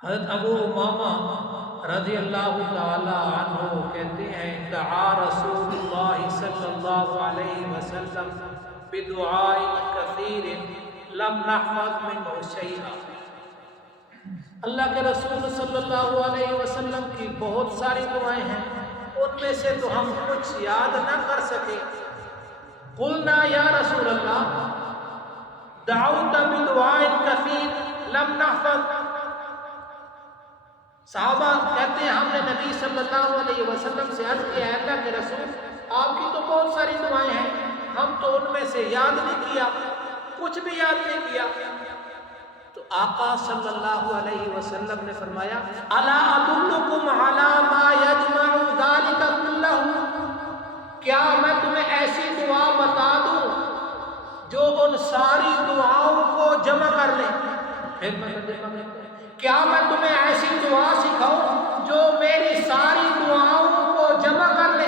حضرت ابو امامہ رضی اللہ تعالی عنہ کہتے ہیں دعا رسول اللہ صلی اللہ علیہ وسلم بدعاء کثیر لم نحفظ منہ شیئا۔ اللہ کے رسول صلی اللہ علیہ وسلم کی بہت ساری دعائیں ہیں، ان میں سے تو ہم کچھ یاد نہ کر سکے۔ قلنا یا رسول اللہ دعوت بدعاء کثیر لم نحفظ۔ صحابہ کہتے ہیں ہم نے نبی صلی اللہ علیہ وسلم سے عرض کیا، اللہ کے رسول آپ کی تو بہت ساری دعائیں ہیں، ہم تو ان میں سے یاد نہیں کیا، کچھ بھی یاد نہیں کیا۔ تو آقا صلی اللہ علیہ وسلم نے فرمایا الا ادلکم علی ما یجمع ذلک کلہ، کیا میں تمہیں ایسی دعا بتا دوں جو ان ساری دعاؤں کو جمع کر لے؟ کیا میں تمہیں ایسی دعا سکھاؤں جو میری ساری دعاؤں کو جمع کر لے؟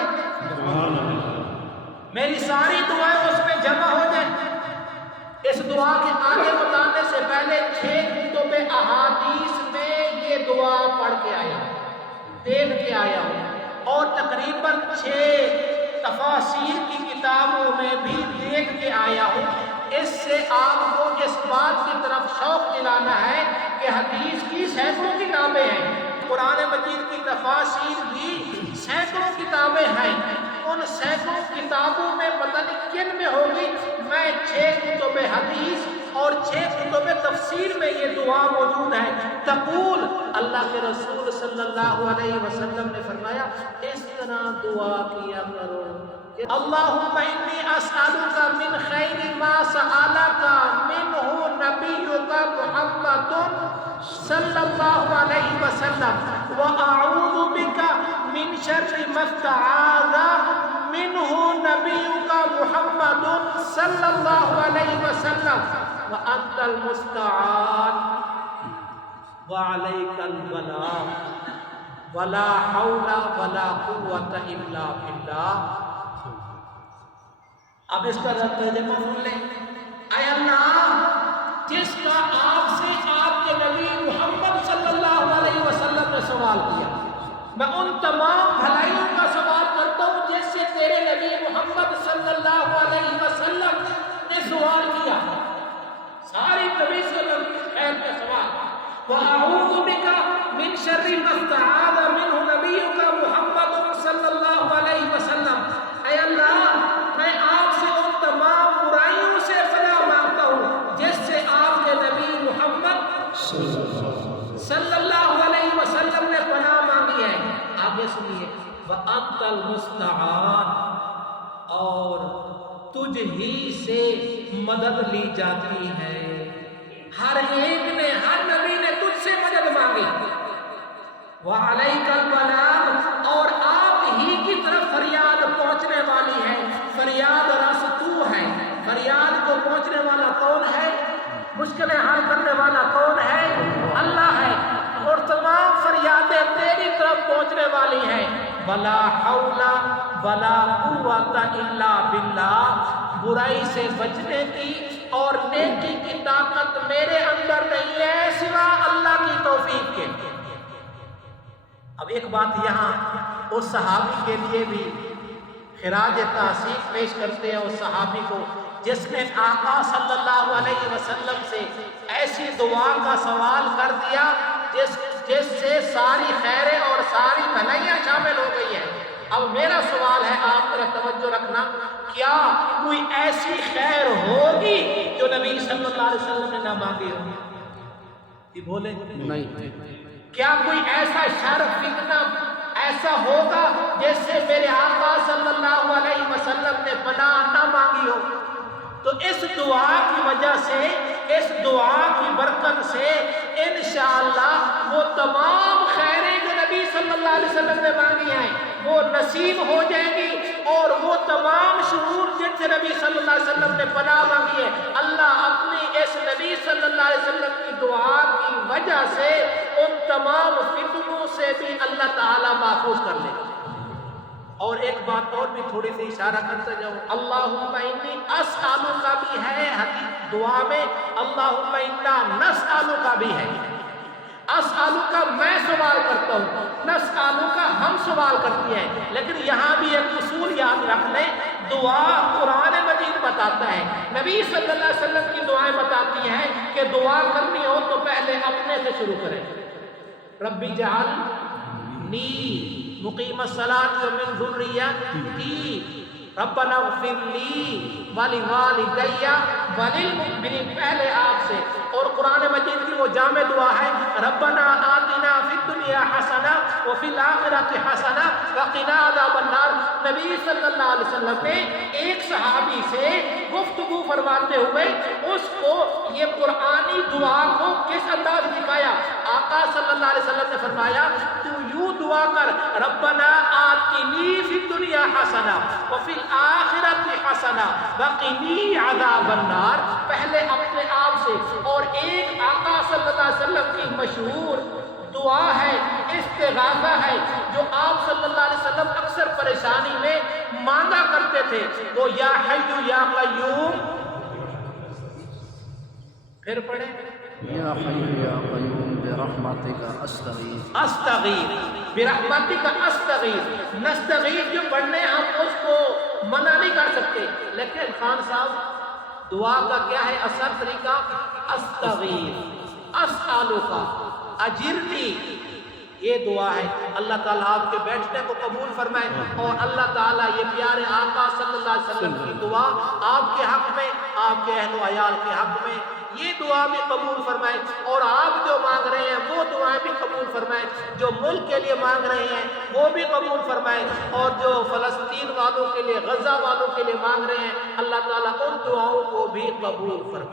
میری ساری دعائیں اس میں جمع ہو جائیں۔ اس دعا کے آگے بتانے سے پہلے 6 کتب احادیث میں یہ دعا پڑھ کے آیا ہوں، دیکھ کے آیا ہوں، اور تقریباً 6 تفاسیر کی کتابوں میں بھی دیکھ کے آیا ہوں۔ اس سے آپ کو اس بات کی طرف شوق دلانا ہے کہ حدیث کی سینکڑوں کتابیں ہیں، قرآن مجید کی تفاسیر بھی سینکڑوں کتابیں ہیں، ان سینکڑوں کتابوں میں پتہ نہیں کن میں ہوگی، میں 6 کتب حدیث اور 6 کتب تفسیر میں یہ دعا موجود ہے۔ تقول، اللہ کے رسول صلی اللہ علیہ وسلم نے فرمایا اس طرح دعا کیا کرو، اللہم انی اسألک من خیر ما سألک منہ نبیک محمد صلی اللہ علیہ وسلم واعوذ بک من شر ما استعاذ منہ نبیک محمد صلی اللہ علیہ وسلم وانت المستعان وعلیک البلاغ ولا حول ولا قوة الا باللہ۔ اب اس کا ترجمہ سن لیں۔ اے اللہ، جس کا آپ سے آپ کے نبی محمد صلی اللہ علیہ وسلم نے سوال کیا، میں ان تمام بھلائیوں کا سوال کرتا ہوں جس سے تیرے نبی محمد صلی اللہ علیہ وسلم نے سوال کیا، ساری نبی صلی اللہ علیہ وسلم خیر کا سوال۔ وَأَعُوذُ بِكَ مِن شَرِّ مَا اسْتَعَاذَ مِنْهُ نَبِيُّكَ مُحَمَّدٌ صلی اللہ علیہ وسلم۔ اے اللہ، میں آپ سے ان تمام برائیوں سے پناہ مانگتا ہوں جس سے آپ کے نبی محمد صلی اللہ علیہ وسلم نے پناہ مانگی ہے۔ آگے سنیے، وَأَنْتَ الْمُسْتَعَانُ، اور تجھ ہی سے مدد لی جاتی ہے۔ ہر ایک نے، ہر نبی نے تجھ سے مدد مانگی۔ وَعَلَيْكَ الْبَلَاغُ، اور آپ ہی کی طرف فریاد پہنچنے والی ہے۔ فریاد رس تو ہے، فریاد کو پہنچنے والا کون ہے؟ مشکلیں حل کرنے والا کون ہے؟ اللہ ہے، اور تمام فریادیں تیری طرف پہنچنے والی ہیں۔ ولا حول ولا قوت الا باللہ، برائی سے بچنے کی اور نیکی کی طاقت میرے اندر نہیں ہے سوا اللہ کی توفیق کے۔ اب ایک بات یہاں اس صحابی کے لیے بھی خراج تحسین پیش کرتے ہیں، اس صحابی کو جس نے آقا صلی اللہ علیہ وسلم سے ایسی دعا کا سوال کر دیا جس سے ساری خیریں اور ساری بھلائیاں شامل ہو گئی ہیں۔ اب میرا سوال ہے، آپ میرا توجہ رکھنا، کیا کوئی ایسی خیر ہوگی جو نبی صلی اللہ علیہ وسلم نے نہ مانگی ہو؟ یہ بولے نہیں۔ کیا کوئی ایسا شر فتنہ ایسا ہوگا جس سے میرے آقا صلی اللہ علیہ وسلم نے پناہ نہ مانگی ہو؟ تو اس دعا کی وجہ سے، اس دعا کی برکت سے انشاءاللہ وہ تمام خیریں جو نبی صلی اللہ علیہ وسلم نے مانگی ہیں وہ نصیب ہو جائیں گی، اور وہ تمام شرور جن سے نبی صلی اللہ علیہ وسلم نے پناہ مانگی ہے، اللہ اپنی اس نبی صلی اللہ علیہ وسلم کی دعا کی وجہ سے ان تمام فتنوں سے بھی اللہ تعالیٰ محفوظ کر لے۔ اور ایک بات اور بھی تھوڑی سی اشارہ کرتا جاؤں، اللہم انی اسألک بھی ہے حدیث دعا میں، اللہم انا نسألک بھی ہے۔ اسألک کا میں سوال کرتا ہوں، نسألو کا ہم سوال کرتی ہیں، لیکن یہاں بھی ایک اصول یاد رکھ لیں، دعا قرآن مجید بتاتا ہے، نبی صلی اللہ علیہ وسلم کی دعائیں بتاتی ہیں کہ دعا کرنی ہو تو پہلے اپنے سے شروع کریں۔ ربی جعلنی مقیم الصلاۃ ومن ذریتی ربنا اغفر لی ولوالدی وللمؤمنین، پہلے آپ سے۔ اور قرآن مجید کی وہ جامع دعا ہے، ربنا آتنا فی الدنیا حسنہ وفی الآخرۃ حسنہ وقنا عذاب النار۔ نبی صلی اللہ علیہ وسلم نے ایک صحابی سے گفتگو فرماتے ہوئے اس کو یہ قرآنی دعا کو کس انداز سکھایا؟ آقا صلی اللہ علیہ وسلم نے فرمایا تو یوں دعا کر، ربنا آتنی فی الدنیا حسنہ وفی الآخرۃ حسنہ وقنی عذاب النار، پہلے اپنے آپ سے۔ اور ایک آقا صلی اللہ علیہ وسلم کی مشہور دعا ہے، استغاثہ ہے، جو آپ صلی اللہ علیہ وسلم اکثر پریشانی میں مانگا کرتے تھے، وہ یا حی یا قیوم، پھر پڑھیں یا حی یا قیوم برحمتک استغیث، استغیث برحمتک استغیث۔ نستغیث جو پڑھنے ہم اس کو منع نہیں کر سکتے، لیکن خان صاحب دعا کا کیا ہے اثر طریقہ؟ استغیث، اسالو کا، اجرنی، یہ دعا ہے۔ اللہ تعالیٰ آپ کے بیٹھنے کو قبول فرمائے، اور اللہ تعالیٰ یہ پیارے آقا صلی اللہ علیہ وسلم کی دعا آپ کے حق میں، آپ کے اہل و عیال کے حق میں یہ دعا بھی قبول فرمائے، اور آپ جو مانگ رہے ہیں وہ دعائیں بھی قبول فرمائے، جو ملک کے لیے مانگ رہے ہیں وہ بھی قبول فرمائے، اور جو فلسطین والوں کے لیے، غزہ والوں کے لیے مانگ رہے ہیں، اللہ تعالیٰ ان دعاؤں کو بھی قبول فرمائے۔